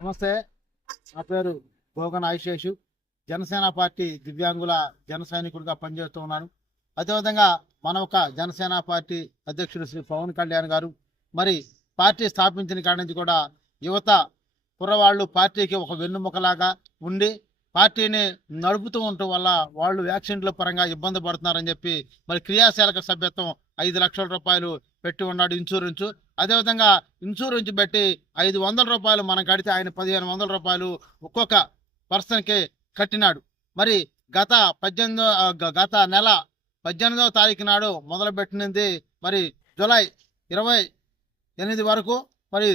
నమస్తే. నా పేరు భోగన్ ఆయుషేషు. జనసేన పార్టీ దివ్యాంగుల జన సైనికుడిగా పనిచేస్తూ ఉన్నాను. అదేవిధంగా మన ఒక జనసేన పార్టీ అధ్యక్షుడు శ్రీ పవన్ కళ్యాణ్ గారు మరి పార్టీ స్థాపించిన కాడి నుంచి కూడా యువత కుర్రవాళ్ళు పార్టీకి ఒక వెన్నుముకలాగా ఉండి పార్టీని నడుపుతూ ఉండటం వల్ల వాళ్ళు వ్యాక్సిన్ల పరంగా ఇబ్బంది పడుతున్నారని చెప్పి మరి క్రియాశీలక సభ్యత్వం ఐదు లక్షల రూపాయలు పెట్టి ఉన్నాడు ఇన్సూరెన్స్. అదేవిధంగా ఇన్సూరెన్స్ పెట్టి ఐదు వందల రూపాయలు మనం కడితే ఆయన పదిహేను వందల రూపాయలు ఒక్కొక్క పర్సన్కి కట్టినాడు. మరి గత పద్దెనిమిదో గత నెల పద్దెనిమిదవ తారీఖు నాడు మొదలుపెట్టినది మరి జూలై ఇరవై ఎనిమిది వరకు మరి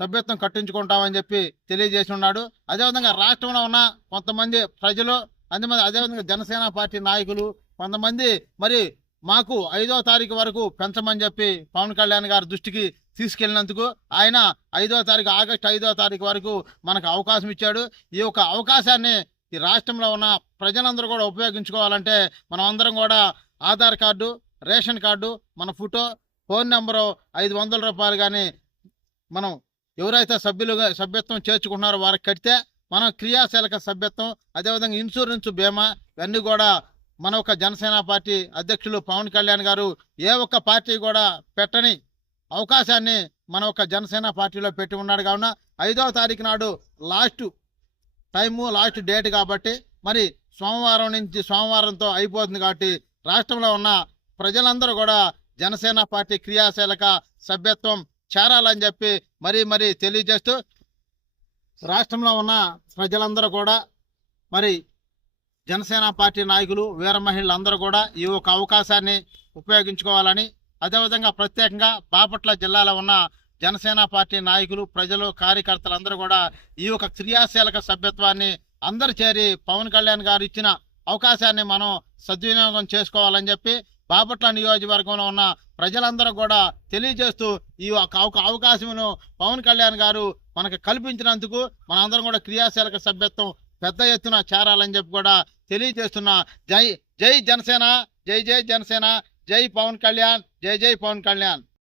సభ్యత్వం కట్టించుకుంటామని చెప్పి తెలియజేసి ఉన్నాడు. అదేవిధంగా రాష్ట్రంలో ఉన్న కొంతమంది ప్రజలు అందుమంది అదేవిధంగా జనసేన పార్టీ నాయకులు కొంతమంది మరి మాకు ఐదో తారీఖు వరకు పెంచమని చెప్పి పవన్ కళ్యాణ్ గారి దృష్టికి తీసుకెళ్ళినందుకు ఆయన ఐదో తారీఖు ఆగస్టు ఐదో తారీఖు వరకు మనకు అవకాశం ఇచ్చాడు. ఈ యొక్క అవకాశాన్ని ఈ రాష్ట్రంలో ఉన్న ప్రజలందరూ కూడా ఉపయోగించుకోవాలంటే మనం అందరం కూడా ఆధార్ కార్డు రేషన్ కార్డు మన ఫోటో ఫోన్ నెంబరు ఐదు వందల రూపాయలు కానీ మనం ఎవరైతే సభ్యులుగా సభ్యత్వం చేర్చుకుంటున్నారో వారికి కడితే మనం క్రియాశీలక సభ్యత్వం అదేవిధంగా ఇన్సూరెన్స్ బీమా ఇవన్నీ కూడా మన ఒక జనసేన పార్టీ అధ్యక్షులు పవన్ కళ్యాణ్ గారు ఏ ఒక్క పార్టీ కూడా పెట్టని అవకాశాన్ని మన ఒక జనసేన పార్టీలో పెట్టి ఉన్నాడు. కావున ఐదవ తారీఖు నాడు లాస్ట్ టైము లాస్ట్ డేట్ కాబట్టి మరి సోమవారం నుంచి సోమవారంతో అయిపోతుంది కాబట్టి రాష్ట్రంలో ఉన్న ప్రజలందరూ కూడా జనసేన పార్టీ క్రియాశీలక సభ్యత్వం చేరాలని చెప్పి మరీ మరీ తెలియజేస్తూ రాష్ట్రంలో ఉన్న ప్రజలందరూ కూడా మరి జనసేన పార్టీ నాయకులు వీర మహిళలందరూ కూడా ఈ ఒక అవకాశాన్ని ఉపయోగించుకోవాలని అదేవిధంగా ప్రత్యేకంగా బాపట్ల జిల్లాలో ఉన్న జనసేన పార్టీ నాయకులు ప్రజలు కార్యకర్తలందరూ కూడా ఈ యొక్క క్రియాశీలక సభ్యత్వాన్ని అందరు చేరి పవన్ కళ్యాణ్ గారు ఇచ్చిన అవకాశాన్ని మనం సద్వినియోగం చేసుకోవాలని చెప్పి బాపట్ల నియోజకవర్గంలో ఉన్న ప్రజలందరూ కూడా తెలియజేస్తూ ఈ ఒక అవకాశమును పవన్ కళ్యాణ్ గారు మనకు కల్పించినందుకు మనందరం కూడా క్రియాశీలక సభ్యత్వం పెద్ద ఎత్తున చేరాలని చెప్పి కూడా తెలియజేస్తున్నా జై జై జనసేన జై జై జనసేన జై పవన్ కళ్యాణ్ జై జై పవన్ కళ్యాణ్.